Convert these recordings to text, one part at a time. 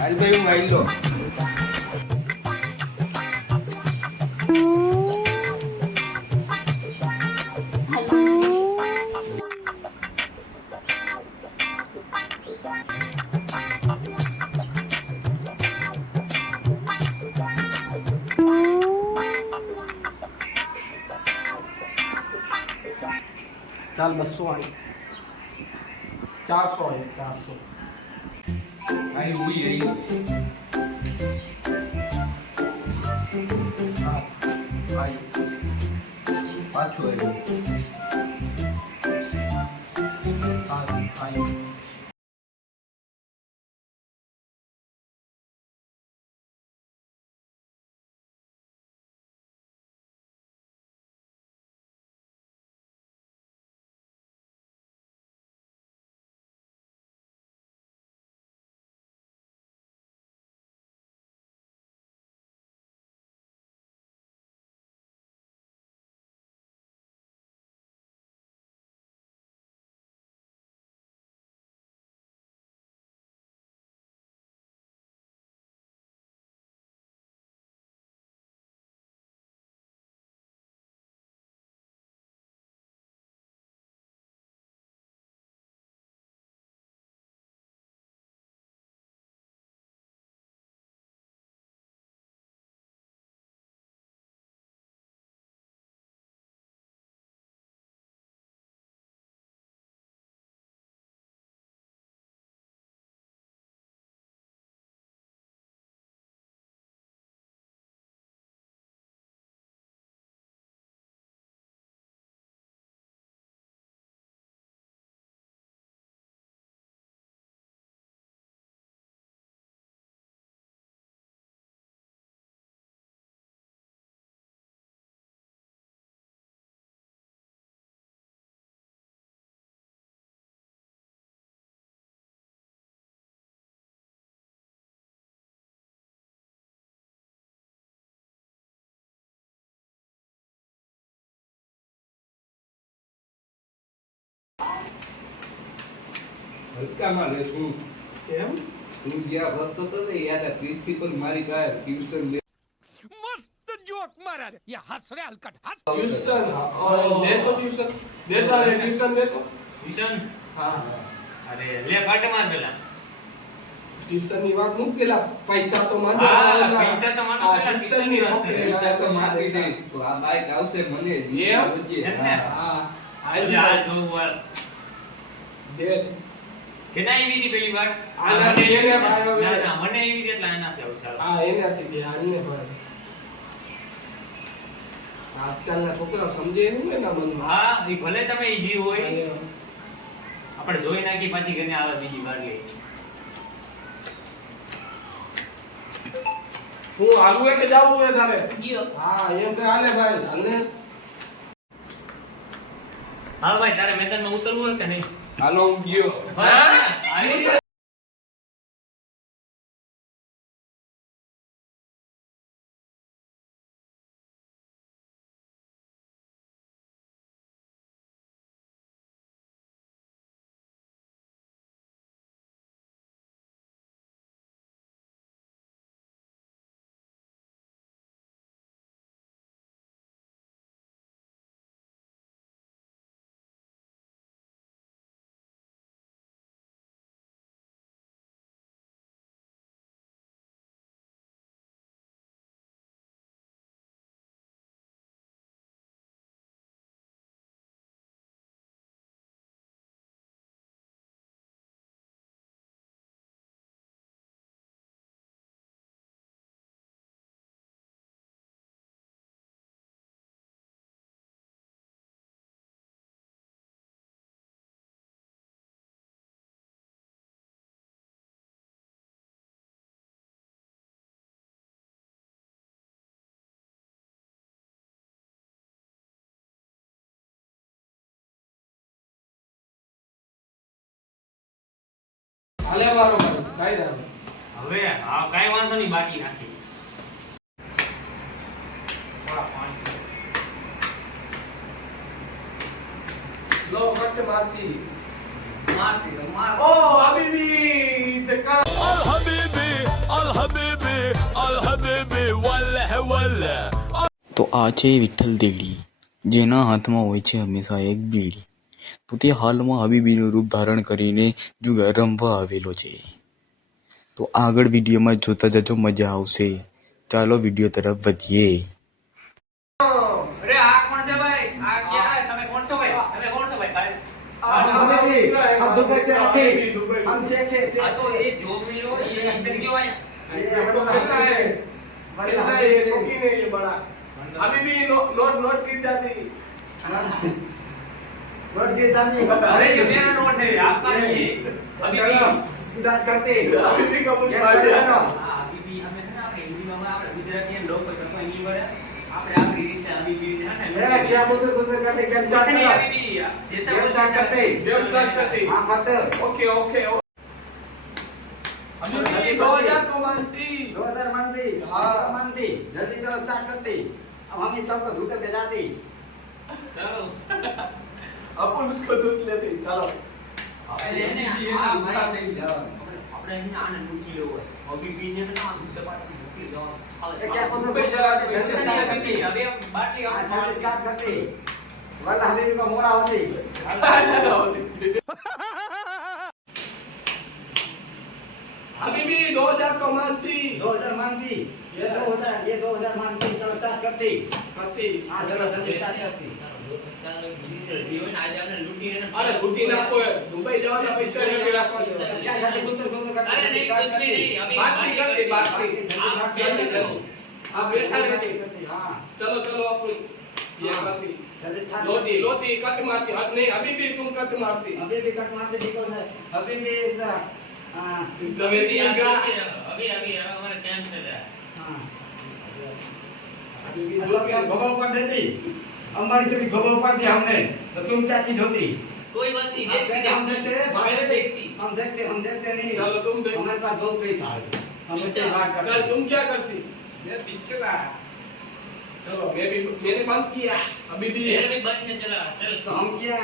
હાલ ભાઈ હું આવી લો. ચાલ 200 આવી 400 આવી 400 આવી ઉઈ રહી. હા આવી પાછું આવ્યું. આવી હલકામાં લે તું. કેમ તું જ્યાં ભણતો હતો ને યાદ આ પ્રિન્સિપલ મારી પાસે ટ્યુશન લે. जोक मारा रे ये हंस रे हलकट हंस ટ્યુશન દે તો ટ્યુશન દેતા રે ટ્યુશન દે તો ટ્યુશન હા અરે લે કાટ માર પેલા ટ્યુશન ની વાત મૂક પેલા પૈસા તો માંડો હા, પૈસા તો માંડો, પેલા ટ્યુશન ની વાત પૈસા તો મારી દઈશ. તો આ બાઈક આવશે મને જ. એમ? રોજે. એમ ને? હા. હા આજે આ જોવું વાર દે કેના આવી હતી પેલી વાર આનાથી મને એને એવી આવ્યો ના ને. ના મને એવી હતી એટલે આનાથી આવું સારું હા એનાથી દે આને પણ આજકાલના છોકરા સમજે એવું હોય ને મનમાં હા ઈ ભલે તમે ઈ જીવ હોય અને આપણે જોઈ નાખી પાછી ઘરે આવે બીજી વાર લે હું હાલવું હોય કે જાવું હોય તારે ગયો હા એમ કે હાલે ભાઈ હાલે હાલ ભાઈ તારે મેદાનમાં ઉતરવું હોય કે નહીં હાલો હું ગયો. હા આવી રીતે વારો કરો કાયદા હવે હા કાઈ વાંધો નહીં બાકી નાખી લો કટ મારતી મારતી તો માર. ઓ હબીબી જકા તો આ છે વિઠ્ઠલ દેગડી, જેના હાથમાં હોય છે હંમેશા એક બીડી. તો તે હાલમાં હબીબીનું રૂપ ધારણ કરીને જુગાર રમવા આવેલો છે. તો આગળ વિડીયોમાં જોતા જજો, મજા આવશે. ચાલો વિડીયો તરફ વધીએ. અરે આ કોણ છે ભાઈ આ ક્યાં તમે કોણ છો ભાઈ તમે કોણ છો ભાઈ हम दुबई से आते हम से આ તો એ જો મેરો એ ઇધર क्यों आया खेलना है ये शौकीन है ये बड़ा हबीबी नोट गिर जाती नोट गिर जाने अरे ये मेरा नोट है आपका नहीं है अभी स्टार्ट करते हबीबी कबूल क्या कर कर दिया रहे हो? अभी भी हमें है ना આપણે હિન્દીમાં આપણે ગુજરાતીના લોકો તો અહીં વળે આપણે આપણી રીતે અભી બી છે ને ए क्या गुस्से गुस्से करते क्या कुछ नहीं अभी भी जैसा गेम स्टार्ट करते गेम स्टार्ट करते हां करते ओके ओके हबीबी 2000 तो मानती 2000 मानती हाँ। मानती जल्दी चलो स्टार्ट करते अब हम इन सबको धूते पे जाती चलो अपन उसको दूध लेते चलो अरे ने आ भाई આપણે અહીં આને મૂકી લેવો અભી બી ને ના સપાટી મૂકી દો ए क्या गुस्से गुस्से करते जल्दी स्टार्ट करते अभी हम बाटली हां जल्दी स्टार्ट करते वाला हबीबी का मोड़ा होती हबीबी 2000 तो मानती 2000 मानती ये 2000 मानती चलो स्टार्ट करते करती हां चलो जल्दी स्टार्ट करते अरे लूटी ना कोई दुबई जावाना पैसा नहीं रखो क्या जाते गुस्से गुस्से करते अरे नहीं कुछ भी नहीं अभी बात नहीं करते बात नहीं आप कैसे करो आप बैठा रहते हां चलो चलो अपन ये करती जल्दी स्टार्ट लोटी लोटी कट मारती हद नहीं अभी भी तुम कट मारती अभी भी कट मारते देखो सर अभी भी ऐसा हां जमेती का अभी अभी हमारा कैंसिल है हां अभी भी सब का घोबा पर देती अंबानी को भी घोबा पर दिया हमने तो तुम क्या चीज होती कोई बात नहीं आप कहते हम देखते हैं हमें देखती हम देखते नहीं चलो तुम देखो हमारे पास बहुत पैसा है हम इससे बात कल करते तुम क्या करती मैं पिक्चर आया चलो मैं भी मैंने बंद किया अभी भी मेरे भी बंद में चला चल तो हम क्या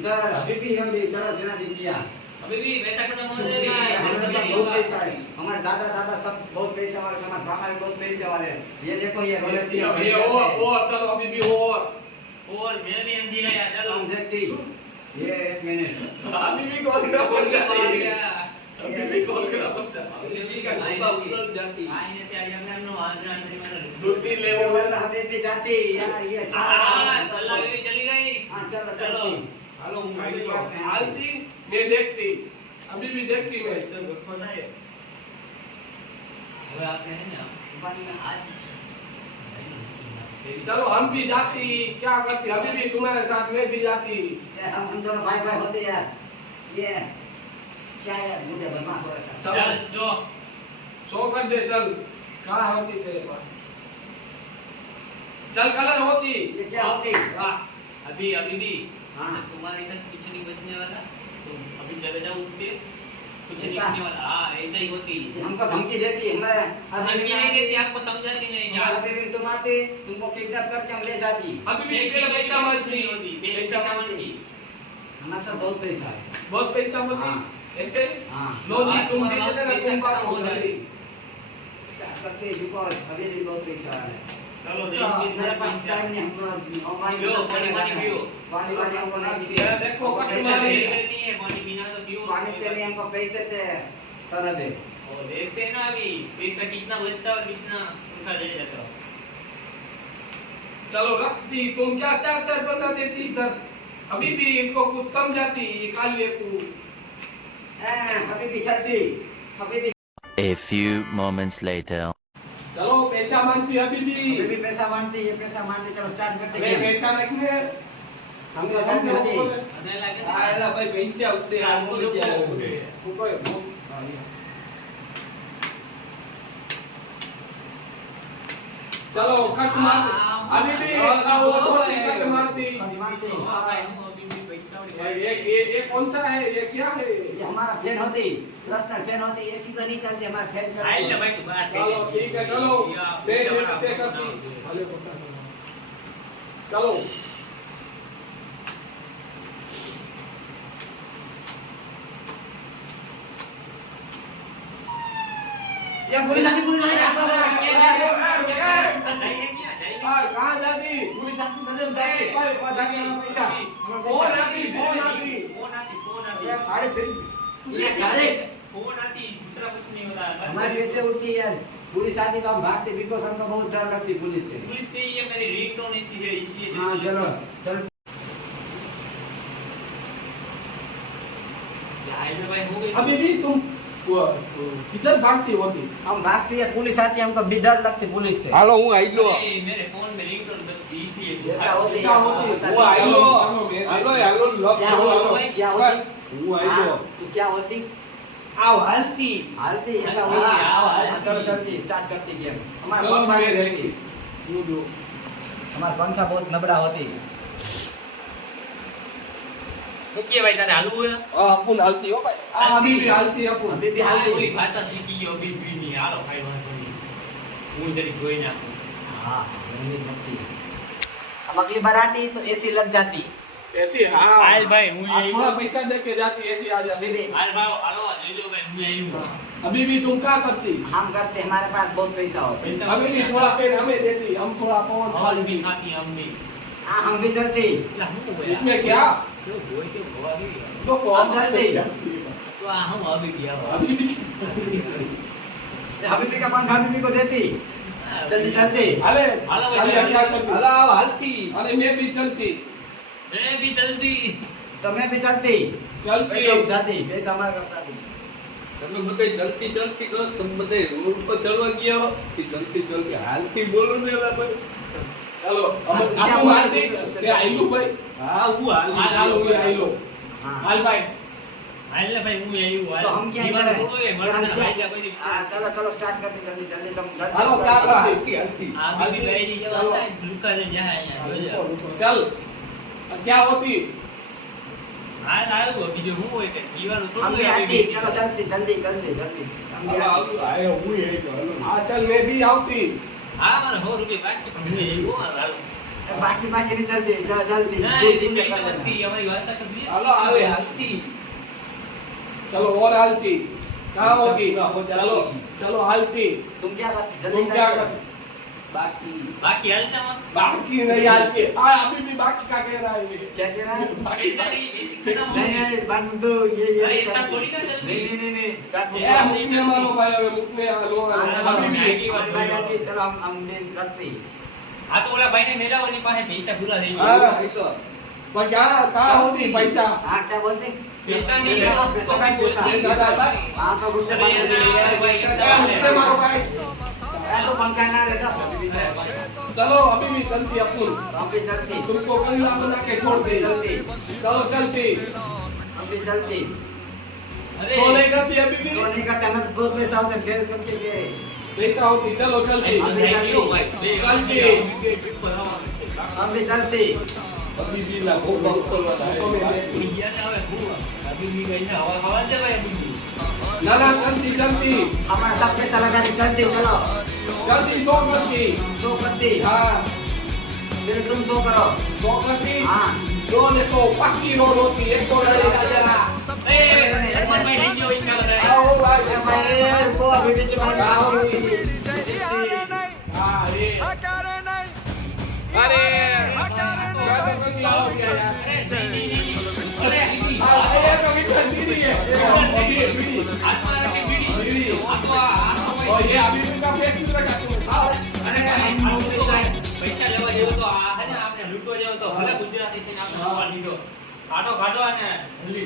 इधर अभी भी हम भी चलो जिना दी किया अभी भी पैसा खत्म हो हमारे जाएगा पास बहुत पैसा है हमारे दादा दादा सब बहुत पैसे वाले हैं, हमारे पापा भी बहुत पैसे वाले हैं। ये देखो ये रोलेक्स ये और चलो अभी भी और मैं भी हम दिया यार चलो हम देखती ये एक मिनट अभी भी कॉल करा बोल आ जाती गया अभी भी कॉल करा बोल जाती अभी भी का गोबा उपलब्ध जाती. आईने ते आई हमने नो आज अंदर में दूधी ले वो वो वाला हमें भी जाती यार ये हां सल्ला भी चली गई हाँ चलो चलो चलो हेलो हालती मैं देखती अभी भी देखती मैं હવે આપણે હે ને आज चलो हम भी जाती क्या करती अभी भी तुम्हारे साथ मैं भी जाती हम दोनों भाई भाई होते यार ये क्या यार मुझे बदमाश हो रहा है चल सो सो कर दे चल कहाँ होती तेरे पास चल कलर होती ये क्या होती वाह अभी अभी भी हाँ। तुम्हारे इधर कुछ नहीं बचने वाला तो अभी चले जाओ उठ के कुछ नहीं ऐसा? होने वाला हाँ ऐसा ही होती हमको धमकी देती हमारे हम नहीं देती आपको समझाती नहीं यार यार अभी भी तुम आते तुमको किडनैप करके हम ले जाती अभी भी तेरे पैसा मांगती पैसा मांगती हमारे पास बहुत पैसा है बहुत पैसा होती हाँ। ऐसे हाँ लो जी तुम तुम्हारा देते ना पैसा तुम खत्म हो पाओ जाए। स्टार्ट करते बिकॉज अभी भी बहुत पैसा है चलो अच्छा, मेरे पास टाइम नहीं हम ऑनलाइन पियो, पानी पियो। पानी हमको नहीं ये दिया देखो हमको कट पैसे मारी। नहीं है। नहीं है पानी पीना तो पियो पानी से नहीं हमको पैसे से तरह दे और देखते हैं ना अभी पैसा कितना बचता और कितना उनका दे जाता हो चलो रखती तुम क्या चार चार बना देती इधर अभी भी इसको कुछ समझाती ये कालिए को अभी भी चलती अभी भी A few moments later. चलो पैसा मांगती अभी भी पैसा मांगती ये पैसा मांगती चलो स्टार्ट करते मैं गेम पैसा रखने हमको घर में होती अरे लगे આ એલા ભાઈ પૈસા ઉઠે हमको लोग ऊपर चलो कट मार अभी भी वो छोटी कट मारती मारते अभी भी पैसा और भाई एक ये कौन सा है, ये क्या है? ये हमारा फैन होती, पर्सनल फैन होती, एसी तो नहीं चलती, हमारा फैन चलता આઈ લે है। ભાઈ તું બહાર चलो ठीक है, चलो मैं तय करती। भले बता दो। चलो ये पुलिस आती, पुलिस आती, कहाँ जाती? पुलिस आती, चलो जाती, जाती हमारा पैसा, फोन आती, फोन आती। ये साढ़े तीन, ये साढ़े फोन आती दूसरा कुछ नहीं होता हमारी पैसे उठती है यार, पुलिस आती तो हम भागते, बिकॉज हमको बहुत डर लगती पुलिस से। पुलिस से ये मेरी रिंगटोन ऐसी है इसलिए हाँ चलो चलो जाए में भाई हो गई अभी भी तुम किधर भागती होती? हम भागते हैं, पुलिस आती है, हमको भी डर लगती पुलिस से। હાલો હું આઈલો अरे, मेरे फोन में रिंगटोन बजती इसलिए ऐसा होती ऐसा होती है। હું આઈલો હાલો હાલો લોક क्या होती, क्या होती, હું આઈલો हाँ, तो क्या होती, આવ હાલતી हालती ऐसा होती। हाँ, हाँ, चलो चलती, स्टार्ट करती गेम। हमारा चलो पंखा मैं नहीं रहती। रहती, हमारा पंखा बहुत नबड़ा होती। मुकिए भाई तारे हालू है अपन हालती हो भाई, अभी भी हालती है अपन। अभी भी हाल हालती। बोली भाषा सीखी है अभी भी नहीं हालो भाई वहां से હું જરી જોઈ ના हाँ, गर्मी लगती है। अब अगली बार आती तो एसी लग जाती। ऐसी हाँ हाल भाई હું थोड़ा यही पैसा दे के जाती, ऐसी आ जाती। अभी भी हाल भाई हालो ले लो भाई હું यही हूं अभी भी तुम क्या करती? हम करते, हमारे पास बहुत पैसा होता है। पैसा अभी भी थोड़ा पेन हमें देती, हम थोड़ा पवन खा और भी लेती। खाती हम भी हाँ, हम भी चलती। ला હું इसमें क्या? तो बोल के भवा गई तो कौन हम जल्दी। तो हम अभी किया अभी भी हबीबी का पंखा हबीबी को देती। जल्दी जल्दी। अरे हालो भाई, अरे क्या करती? હાલો આવ હાલતી अरे मैं भी चलती, मैं भी जल्दी तो मैं भी चलती। चलती। पैसा उठाती, पैसा हमारे पास आती। તમે બધાય જલ્દી જલ્દી કરો તમે બધાય રોડ પર ચાલવા ગયા હો કે જલ્દી જલ્દી હાલતી બોલો ને એલા ભાઈ चलो हाँ, अब क्या आपको बोला हालती दूसरे- ये आइलू भाई, હા હું હાલી हाल हाल ये आइलो, हाँ। हाल भाई। हाल ले भाई હું यही हूं तो हम क्या दीवार करें? तोड़ो ये हम मर्द क्या- ना भाई हाँ, चलो चलो स्टार्ट करते जल्दी जल्दी तुम जल्दी हालो क्या चलो। करती? હાલતી હાલતી आप भी बैठी चलो। जाओ लुका रे जहां यहां जो जा रुको, रुको, चल अब क्या होती? हाल आयो अभी जो हूं एक दीवार हम तोड़ो भी ये आती, अभी चलो जल्दी जल्दी जल्दी जल्दी। हम भी હાલો आती। હાલો આયો હું એ હાલો हाँ चल मैं भी आती। हां मारे 100 रुपए बाकी पण હું यही हूं हाल बाकी बाकी नहीं चलती, जल्दी ना दो ये दिन नहीं का कर समझती देना। हमारी भाषा कर दी હાલો આવે હાલતી चलो और हालती, कहाँ होगी? पूरा हो जाएगी। चलो चलो हालती, तुम क्या करती, तुम जल्दी क्या चलो। करती? બાકી बाकी हाल से हम बाकी नहीं हालती, अभी भी बाकी का कह रहा है ये। क्या कह रहा है? बाकी ऐसा नहीं बेसिक खाना नहीं नहीं बंद दो ये अरे ऐसा करती। थोड़ी ना चलती। नहीं नहीं नहीं नहीं काट दो। ये मुझे मारो भाई, अबे मुझे लो हाँ, चलो, अभी भी आईडी हमारी बात आती, चलो हम दिन करती। आ तो ओला भाई ने मेलावानी પાસે પૈસા પૂરા થઈ हाँ। ગયા હાલો पर क्या कहाँ होती पैसा? हाँ क्या बोलते? पैसा नहीं पैसा है तो उसको पैसा भाई पैसा। पैसा ज्यादा। हाँ तो गुस्से अरे बात यार, नहीं है। भाई, क्या मुझसे मारो भाई? तो पंखा ना रहता चलो अभी भी चलती अपन, हम भी चलती, तुमको कंधा बना के छोड़ती। चलती, चलो चलती, हम भी चलती। अरे सो नहीं करती अभी भी? सोने का टाइम बहुत पैसा होता है, फिर करके कह रहे। पैसा होती, चलो चलती। अभी भाई क्यों भाई चलती। हम भी चलती। અભી બી ના ગોપા ઉપર तो मैं देखती। भैया ने હવે હું અભી બી ગઈ ને હવા હવા દે ભાઈ અભી બી ना ना चलती चलती हमारा सब पैसा लगा के चलती, चलो चलती, सो करती। सो करती। हाँ फिर तुम सो करो। सो करती। हाँ दो देखो पक्की रोड होती, एक को लड़ेगा जरा। એ હરમન ભાઈ લઈ ગયો ઈચ્છા બતાય आओ भाई। अरे भाई रुको, अभी भी तुम्हारी बात होगी। हाँ ये अरे क्या तो कंधा हो गया यार। અરે નહીં નહીં નહીં અરે અભી हाँ, ये तो विकल बीड़ी है। अभी बीड़ी। હાથમાં રાખે બીડી बीड़ी। આ તો આ और ये अभी भी का फेंक क्यों रखा तुमने? खाओ। અરે ભાઈ આ તો ભાઈ પૈસા લેવા જેવો તો આ હે ને આપણે લૂંટવા જેવો તો ભલે ગુજરાતી થઈને આપણે સવાલ લીધો કાઢો કાઢો અને જલ્દી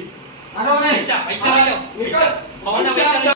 हटो नहीं। પૈસા પૈસા લઈ લો निकल। પૈસા પૈસા લઈ લો